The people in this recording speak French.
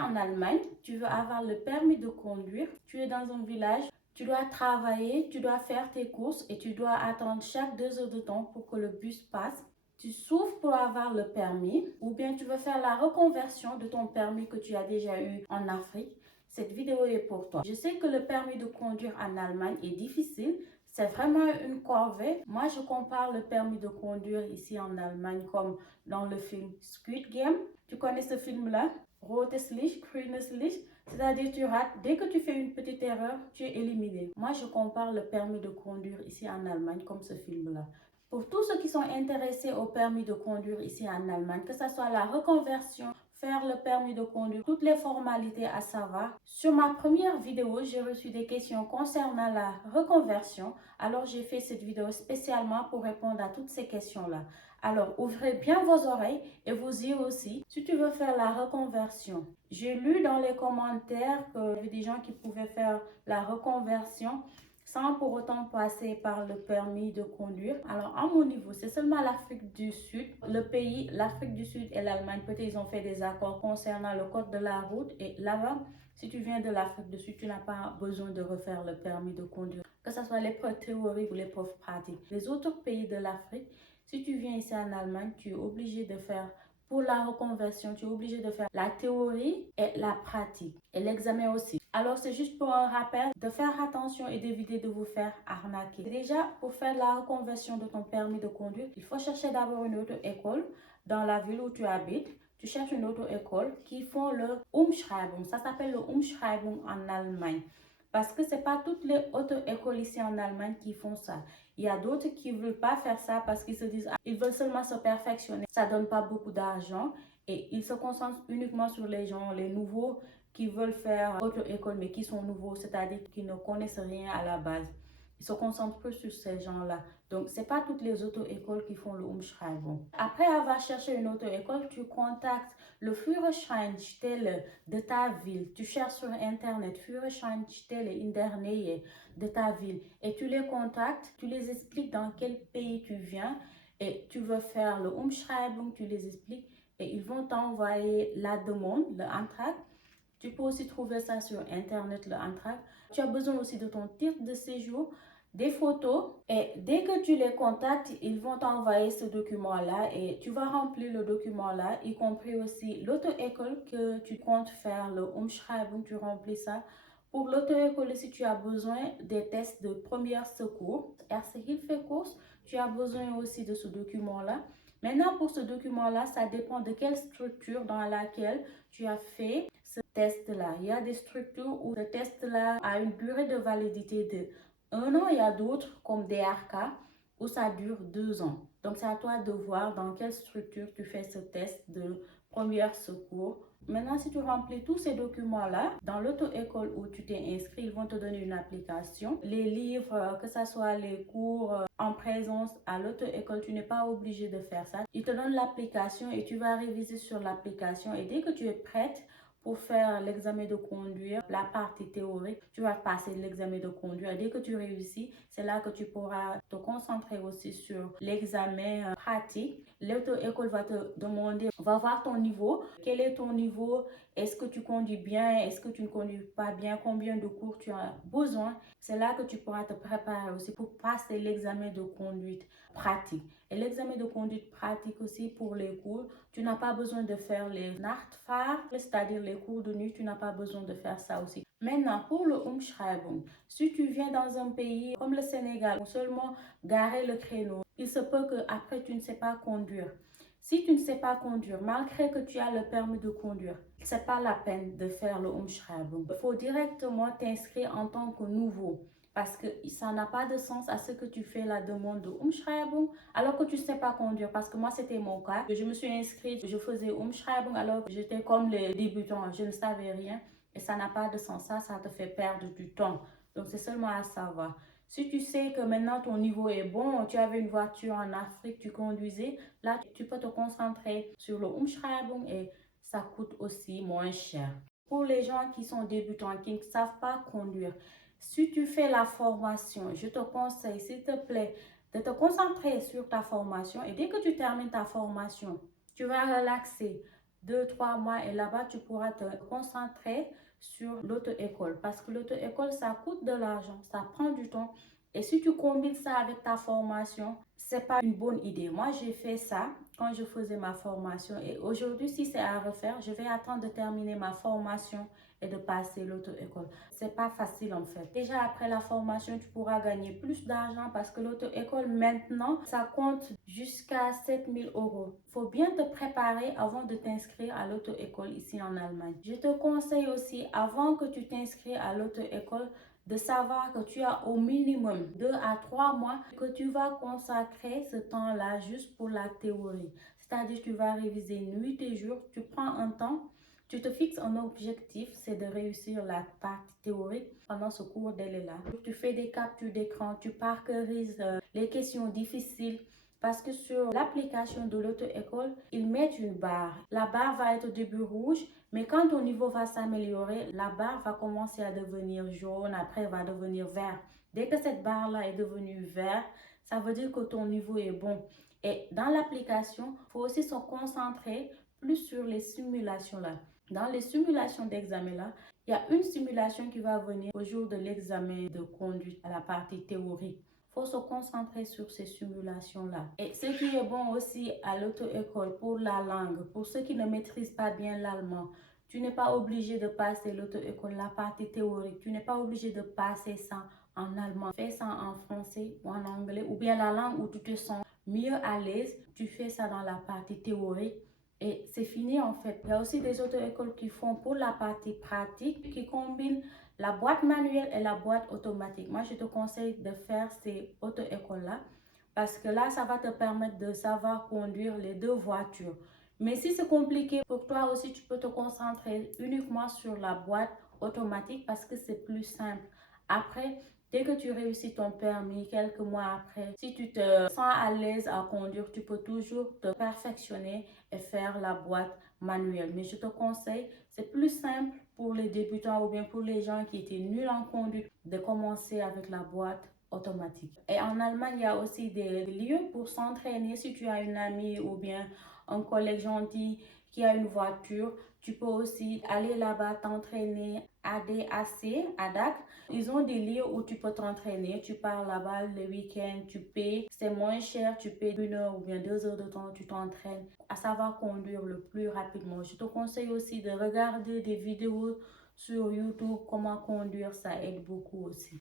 en Allemagne, tu veux avoir le permis de conduire, tu es dans un village, tu dois travailler, tu dois faire tes courses et tu dois attendre chaque 2 heures de temps pour que le bus passe. Tu souffres pour avoir le permis ou bien tu veux faire la reconversion de ton permis que tu as déjà eu en Afrique. Cette vidéo est pour toi. Je sais que le permis de conduire en Allemagne est difficile. C'est vraiment une corvée. Moi, je compare le permis de conduire ici en Allemagne comme dans le film Squid Game. Tu connais ce film-là? Rotes Licht, grünes Licht. C'est-à-dire tu rates. Dès que tu fais une petite erreur, tu es éliminé. Moi, je compare le permis de conduire ici en Allemagne comme ce film-là. Pour tous ceux qui sont intéressés au permis de conduire ici en Allemagne, que ce soit la reconversion, faire le permis de conduire, toutes les formalités à savoir. Sur ma première vidéo, j'ai reçu des questions concernant la reconversion. Alors, j'ai fait cette vidéo spécialement pour répondre à toutes ces questions-là. Alors, ouvrez bien vos oreilles et vous y aussi si tu veux faire la reconversion. J'ai lu dans les commentaires qu'il y avait des gens qui pouvaient faire la reconversion sans pour autant passer par le permis de conduire. Alors, à mon niveau, c'est seulement l'Afrique du Sud. Le pays, l'Afrique du Sud et l'Allemagne, peut-être ils ont fait des accords concernant le code de la route. Et là-bas, si tu viens de l'Afrique du Sud, tu n'as pas besoin de refaire le permis de conduire, que ce soit l'épreuve théorique ou l'épreuve pratique. Les autres pays de l'Afrique, si tu viens ici en Allemagne, tu es obligé de faire, pour la reconversion, tu es obligé de faire la théorie et la pratique et l'examen aussi. Alors, c'est juste pour un rappel de faire attention et d'éviter de vous faire arnaquer. Déjà, pour faire la reconversion de ton permis de conduire, il faut chercher d'abord une auto-école dans la ville où tu habites. Tu cherches une auto-école qui font le Umschreibung. Ça s'appelle le Umschreibung en Allemagne. Parce que ce n'est pas toutes les auto-écoles ici en Allemagne qui font ça. Il y a d'autres qui ne veulent pas faire ça parce qu'ils se disent ils veulent seulement se perfectionner. Ça ne donne pas beaucoup d'argent et ils se concentrent uniquement sur les gens, les nouveaux qui veulent faire auto-école mais qui sont nouveaux, c'est-à-dire qui ne connaissent rien à la base. Ils se concentrent plus sur ces gens-là. Donc, ce n'est pas toutes les auto-écoles qui font le Umschreibung. Après avoir cherché une auto-école, tu contactes le Führerscheinstelle de ta ville. Tu cherches sur Internet Führerscheinstelle in der Nähe de ta ville et tu les contactes, tu les expliques dans quel pays tu viens et tu veux faire le Umschreibung, tu les expliques et ils vont t'envoyer la demande, le Antrag. Tu peux aussi trouver ça sur Internet, le Antrag. Tu as besoin aussi de ton titre de séjour, des photos et dès que tu les contactes, ils vont t'envoyer ce document-là et tu vas remplir le document-là, y compris aussi l'auto-école que tu comptes faire, le Umschreibung, tu remplis ça. Pour l'auto-école, si tu as besoin des tests de premiers secours, Erste Hilfe-Kurs, tu as besoin aussi de ce document-là. Maintenant, pour ce document-là, ça dépend de quelle structure dans laquelle tu as fait ce test-là. Il y a des structures où le test-là a une durée de validité de 1 an. Il y a d'autres comme DRK où ça dure 2 ans. Donc, c'est à toi de voir dans quelle structure tu fais ce test de premier secours. Maintenant, si tu remplis tous ces documents-là, dans l'auto-école où tu t'es inscrit, ils vont te donner une application. Les livres, que ce soit les cours en présence à l'auto-école, tu n'es pas obligé de faire ça. Ils te donnent l'application et tu vas réviser sur l'application. Et dès que tu es prête pour faire l'examen de conduire, la partie théorique, tu vas passer l'examen de conduire. Et dès que tu réussis, c'est là que tu pourras te concentrer aussi sur l'examen pratique. L'auto-école va te demander, va voir ton niveau. Quel est ton niveau? Est-ce que tu conduis bien? Est-ce que tu ne conduis pas bien? Combien de cours tu as besoin? C'est là que tu pourras te préparer aussi pour passer l'examen de conduite pratique. Et l'examen de conduite pratique aussi pour les cours, tu n'as pas besoin de faire les Nachtfahrt, c'est-à-dire les cours de nuit, tu n'as pas besoin de faire ça aussi. Maintenant, pour le Umschreibung, si tu viens dans un pays comme le Sénégal, où seulement garer le créneau, il se peut qu'après tu ne sais pas conduire. Si tu ne sais pas conduire, malgré que tu as le permis de conduire, ce n'est pas la peine de faire le Umschreibung. Il faut directement t'inscrire en tant que nouveau. Parce que ça n'a pas de sens à ce que tu fais la demande de Umschreibung alors que tu ne sais pas conduire. Parce que moi, c'était mon cas. Je me suis inscrite, je faisais Umschreibung alors que j'étais comme les débutants. Je ne savais rien et ça n'a pas de sens. Ça te fait perdre du temps. Donc, c'est seulement à savoir. Si tu sais que maintenant ton niveau est bon, tu avais une voiture en Afrique, tu conduisais, là, tu peux te concentrer sur le Umschreibung et ça coûte aussi moins cher. Pour les gens qui sont débutants, qui ne savent pas conduire, si tu fais la formation, je te conseille, s'il te plaît, de te concentrer sur ta formation et dès que tu termines ta formation, tu vas relaxer. 2-3 mois et là-bas, tu pourras te concentrer sur l'auto-école parce que l'auto-école, ça coûte de l'argent, ça prend du temps. Et si tu combines ça avec ta formation, c'est pas une bonne idée. Moi, j'ai fait ça quand je faisais ma formation et aujourd'hui, si c'est à refaire, je vais attendre de terminer ma formation et de passer l'auto-école. C'est pas facile en fait. Déjà après la formation, tu pourras gagner plus d'argent parce que l'auto-école maintenant, ça compte jusqu'à 7 000 euros. Il faut bien te préparer avant de t'inscrire à l'auto-école ici en Allemagne. Je te conseille aussi, avant que tu t'inscris à l'auto-école, de savoir que tu as au minimum 2 à 3 mois que tu vas consacrer ce temps-là juste pour la théorie. C'est-à-dire que tu vas réviser nuit et jour, tu prends un temps, tu te fixes un objectif, c'est de réussir la partie théorique pendant ce cours délai-là. Tu fais des captures d'écran, tu parcourises les questions difficiles parce que sur l'application de l'auto-école, ils mettent une barre. La barre va être au début rouge, mais quand ton niveau va s'améliorer, la barre va commencer à devenir jaune, après va devenir vert. Dès que cette barre-là est devenue vert, ça veut dire que ton niveau est bon. Et dans l'application, il faut aussi se concentrer plus sur les simulations là. Dans les simulations d'examen là, il y a une simulation qui va venir au jour de l'examen de conduite à la partie théorique. Il faut se concentrer sur ces simulations-là. Et ce qui est bon aussi à l'auto-école pour la langue, pour ceux qui ne maîtrisent pas bien l'allemand, tu n'es pas obligé de passer l'auto-école, la partie théorique. Tu n'es pas obligé de passer ça en allemand. Fais ça en français ou en anglais ou bien la langue où tu te sens mieux à l'aise. Tu fais ça dans la partie théorique. Et c'est fini en fait. Il y a aussi des auto-écoles qui font pour la partie pratique, qui combinent la boîte manuelle et la boîte automatique. Moi, je te conseille de faire ces auto-écoles-là parce que là, ça va te permettre de savoir conduire les deux voitures. Mais si c'est compliqué pour toi aussi, tu peux te concentrer uniquement sur la boîte automatique parce que c'est plus simple. Après, dès que tu réussis ton permis, quelques mois après, si tu te sens à l'aise à conduire, tu peux toujours te perfectionner et faire la boîte manuelle. Mais je te conseille, c'est plus simple pour les débutants ou bien pour les gens qui étaient nuls en conduite de commencer avec la boîte automatique. Et en Allemagne, il y a aussi des lieux pour s'entraîner. Si tu as une amie ou bien un collègue gentil qui a une voiture, tu peux aussi aller là-bas t'entraîner à ADAC. Ils ont des lieux où tu peux t'entraîner. Tu pars là-bas le week-end, tu payes. C'est moins cher, tu payes 1 heure ou bien 2 heures de temps, tu t'entraînes à savoir conduire le plus rapidement. Je te conseille aussi de regarder des vidéos sur YouTube, comment conduire, ça aide beaucoup aussi.